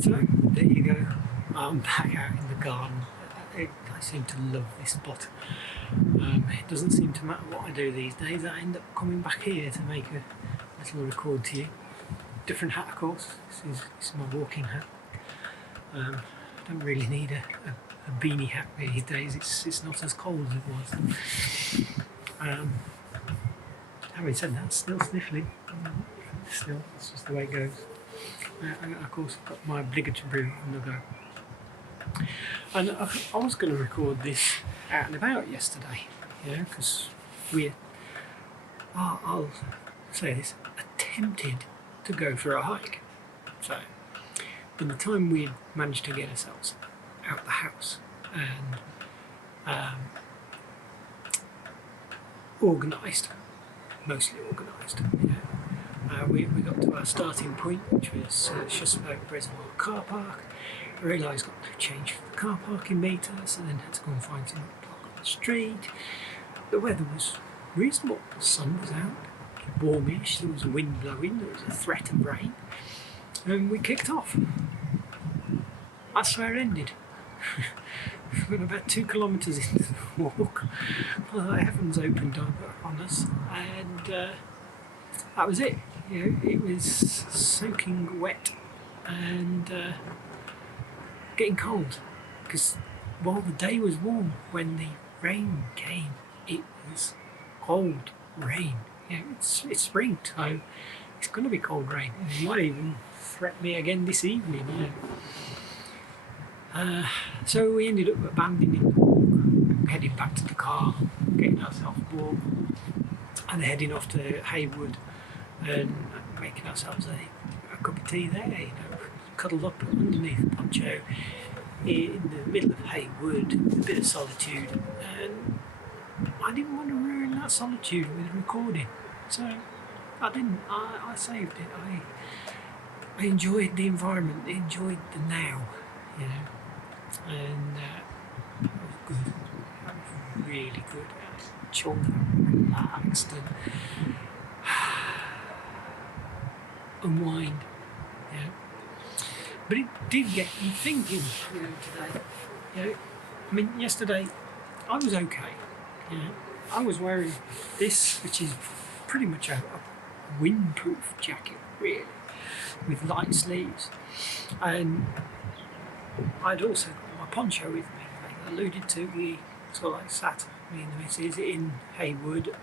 So there you go. I'm back out in the garden. I seem to love this spot. It doesn't seem to matter what I do these days. I end up coming back here to make a little record to you. Different hat, of course. This is my walking hat. I don't really need a beanie hat these days. It's not as cold as it was. Having said that, still sniffling. Still, it's just the way it goes. And of course, I've got my obligatory brew on the go. And I was going to record this out and about yesterday, because I'll say this, attempted to go for a hike. So, by the time we managed to get ourselves out the house and organised, mostly organised, we got to our starting point, which was Chesapeake Reservoir car park. I realised got no change for the car parking meter, so then had to go and find something to park on the street. The weather was reasonable, the sun was out, it was warmish, there was a wind blowing, there was a threat of rain, and we kicked off. That's where it ended. We got about 2 kilometres into the walk, the heavens opened up on us, and that was it. It was soaking wet and getting cold, because while the day was warm, when the rain came, it was cold rain. It's spring, so it's going to be cold rain. It might even threaten me again this evening. So we ended up abandoning the walk, heading back to the car, getting ourselves warm, and heading off to Haywood and making ourselves a cup of tea there, cuddled up underneath the poncho in the middle of Haywood, a bit of solitude, and I didn't want to ruin that solitude with recording, so I didn't. I saved it. I enjoyed the environment, I enjoyed the now, and it was good. It was really good. I chilled out, relaxed, and unwind. But it did get me thinking, today. I mean, yesterday I was okay. I was wearing this, which is pretty much a windproof jacket, really, with light sleeves, and I'd also got my poncho with me. Like I alluded to, we sort of sat, me and the missus, in Haywood,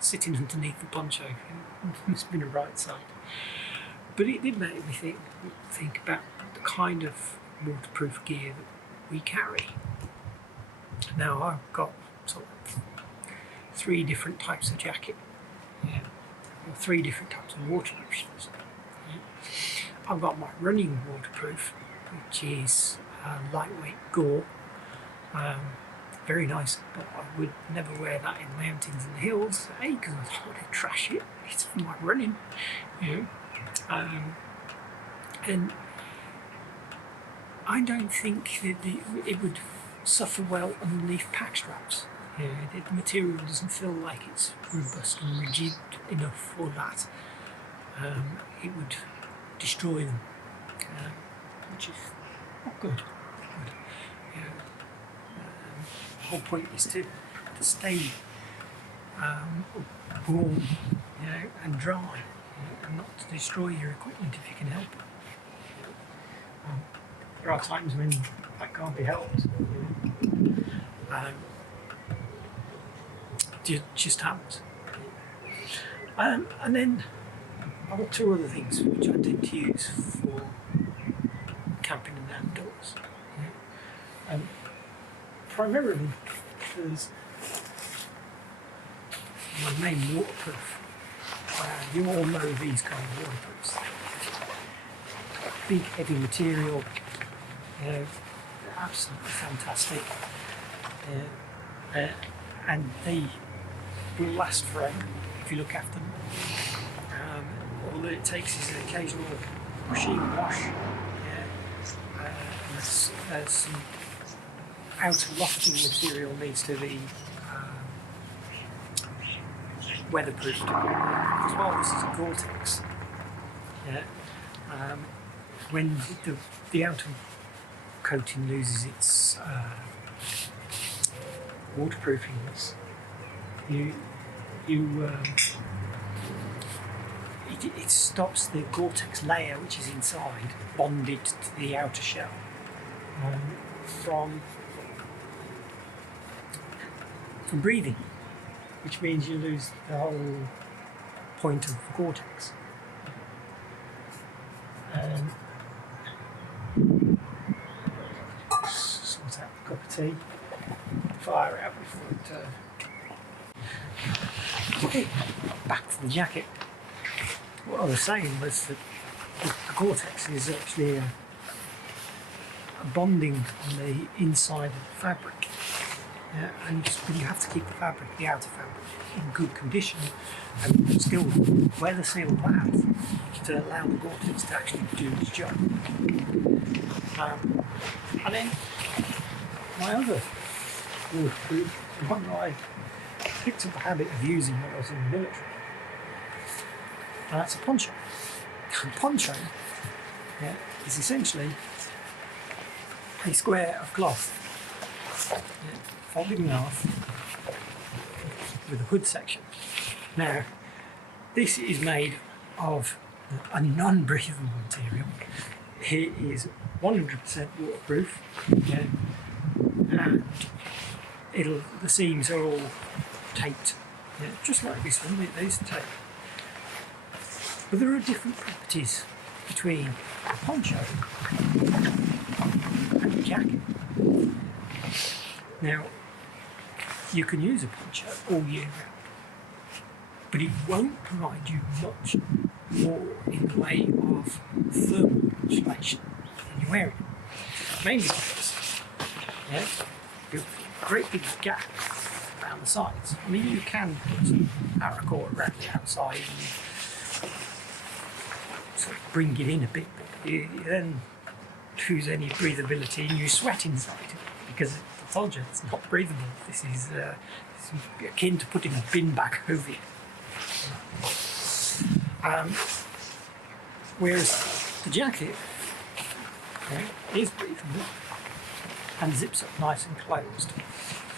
sitting underneath the poncho. It must have been a right side. But it did make me think about the kind of waterproof gear that we carry. Now I've got sort of 3 different types of jacket, or 3 different types of waterproof. I've got my running waterproof, which is lightweight gore, very nice, but I would never wear that in the mountains and the hills, because I don't want to trash it. It's for my running, and I don't think that it would suffer well underneath pack straps. The material doesn't feel like it's robust and rigid enough for that. It would destroy them, which is not good. The whole point is to stay warm, and dry, and not to destroy your equipment if you can help it. There are times when that can't be helped. It just happens. And then I've got 2 other things which I tend to use for camping in the outdoors. Primarily because my main waterproof, you all know these kind of waterproofs. Big heavy material, absolutely fantastic, and they will last forever if you look after them. All that it takes is an occasional machine wash, and some outer lofting material needs to be weatherproofed as well. This is a Gore-Tex. when the outer coating loses its waterproofingness, it stops the Gore-Tex layer, which is inside, bonded to the outer shell, from breathing, which means you lose the whole point of Gore-Tex. Sort out a cup of tea, fire out before it. Okay, back to the jacket. What I was saying was that the Gore-Tex is actually a bonding on the inside of the fabric, and you have to keep the outer fabric, in good condition and still weather seal that to allow the Gore-Tex to actually do its job. And then my other waterproof, one that I picked up the habit of using when I was in the military, and that's a poncho. A poncho is essentially a square of cloth, folded in half with a hood section. Now, this is made of a non-breathable material. It is 100% waterproof, and the seams are all taped, just like this one. It is taped. But there are different properties between a poncho and a jacket. Now, you can use a poncho all year round, but it won't provide you much more in the way of thermal insulation when you're wearing it. Mainly because you've got a great big gap around the sides. I mean, you can put some paracord around the outside and sort of bring it in a bit, but you then lose any breathability and you sweat inside it, because I told you it's not breathable. This is akin to putting a bin bag over you. Whereas the jacket is breathable and zips up nice and closed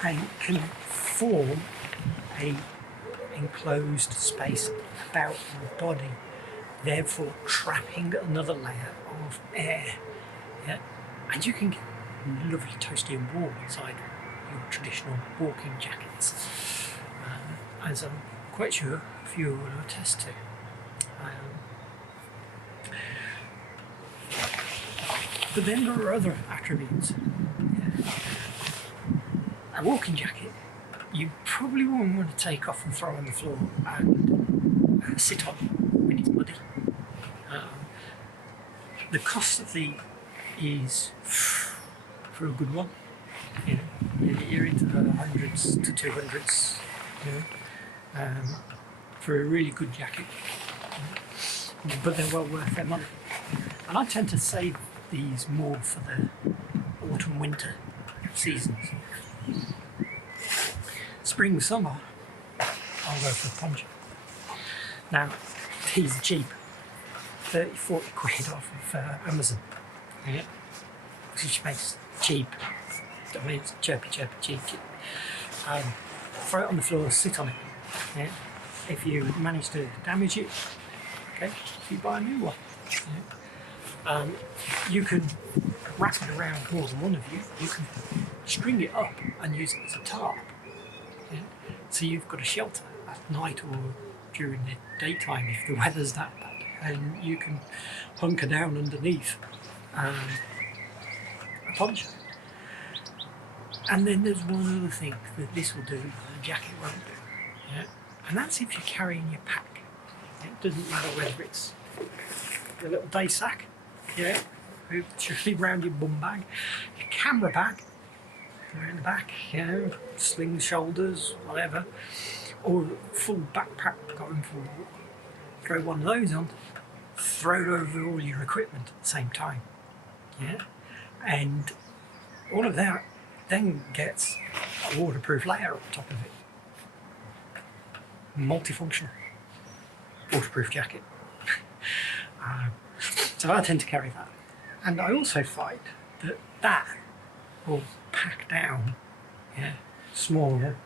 and can form a enclosed space about your body, therefore trapping another layer of air. And you can get lovely toasty and warm inside your traditional walking jackets, as I'm quite sure a few will attest to. But then there are other attributes. A walking jacket you probably won't want to take off and throw on the floor and sit on when it's muddy. The cost of the is, for a good one, you're into the hundreds to 200s, for a really good jacket, but they're well worth their money. And I tend to save these more for the autumn winter seasons. Spring summer, I'll go for a poncho. Now, these are cheap, 30-40 quid off of Amazon, which makes cheap. I mean, it's chirpy cheap. Throw it on the floor, sit on it. If you manage to damage it, you buy a new one. You can wrap it around more than one of you. You can string it up and use it as a tarp. So you've got a shelter at night or during the daytime if the weather's that bad, and you can hunker down underneath a poncho. And then there's one other thing that this will do that a jacket won't do, and that's if you're carrying your pack. It doesn't matter whether it's your little day sack, which around your bum bag, your camera bag around the back, sling the shoulders, whatever, or full backpack going for a walk. Throw one of those on, throw it over all your equipment at the same time, and all of that then gets a waterproof layer on top of it. Multifunctional waterproof jacket. So I tend to carry that. And I also find that that will pack down, yeah, smaller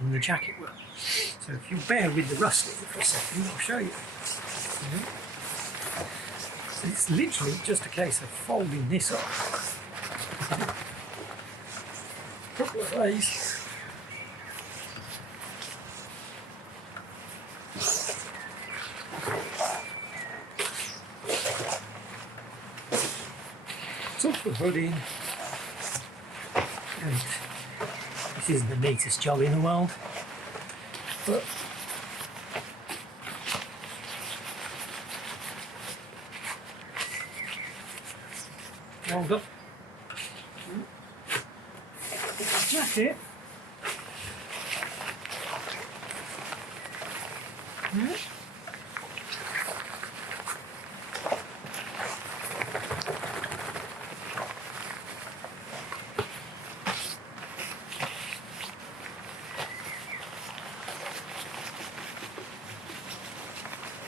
than the jacket will. So if you bear with the rustling for a second, I'll show you. So it's literally just a case of folding this up a couple of ways. Tuck the hood in, and this isn't the neatest job in the world, but rolled up. Put my jacket.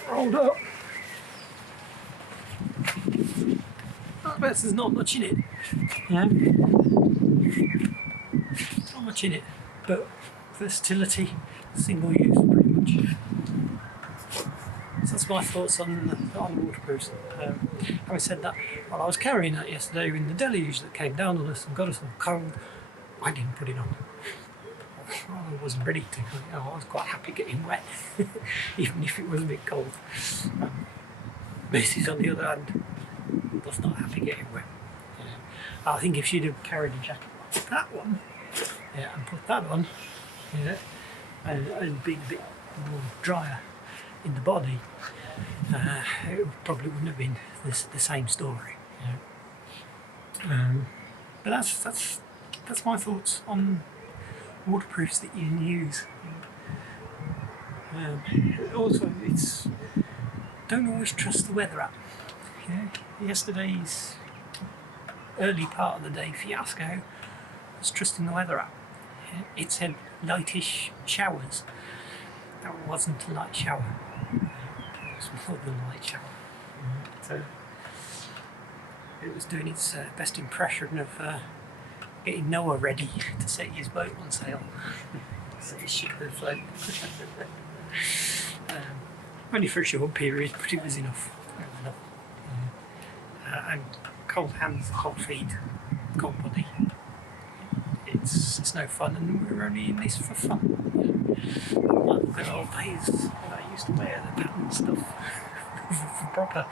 Rolled up. I bet there's not much in it. Yeah. Not much in it, but versatility, single use pretty much. So that's my thoughts on waterproofs. Having said that, while I was carrying that yesterday in the deluge that came down on us and got us all cold, I didn't put it on. I wasn't ready to. I was quite happy getting wet, even if it was a bit cold. Mrs. on the other hand was not happy getting wet. I think if she'd have carried a jacket like that one, yeah, and put that on, yeah, and been a bit more drier in the body, it probably wouldn't have been the same story. Yeah. But that's my thoughts on waterproofs that you can use. Also, it's don't always trust the weather app. Yeah? Yesterday's early part of the day fiasco was trusting the weather app. Yeah? It said lightish showers. That wasn't a light shower. It was more than a light shower. So it was doing its best impression of getting Noah ready to set his boat on sail, set his ship afloat. Only for a short period, but it was enough. And cold hands, cold feet, cold body. It's no fun, and we're only in this for fun. Like the good old days when I used to wear the pattern stuff for proper.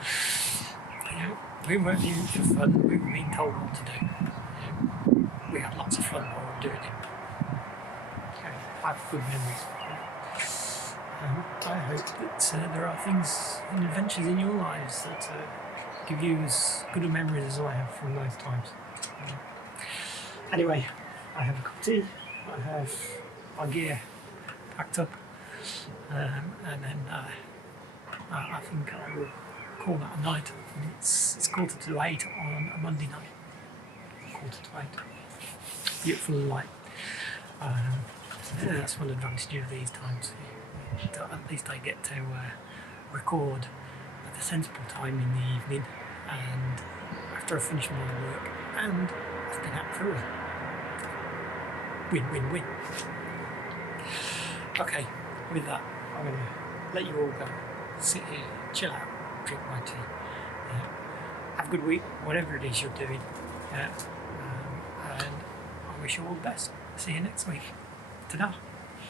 We weren't in it for fun, we were being told what to do. We had lots of fun while we were doing it. I have good memories. I hope that there are things and adventures in your lives that give you as good a memories as I have from those times. Anyway, I have a cup of tea, I have my gear packed up, and then I think I will call that a night. It's 8:15 on a Monday night. 8:15. Beautiful light. That's one advantage of these times. At least I get to record at a sensible time in the evening, and after I finish my work, and I've been out for a win-win-win. Okay, with that, I'm going to let you all go. Sit here, chill out, drink my tea. Have a good week, whatever it is you're doing. And I wish you all the best. See you next week. Ta-da.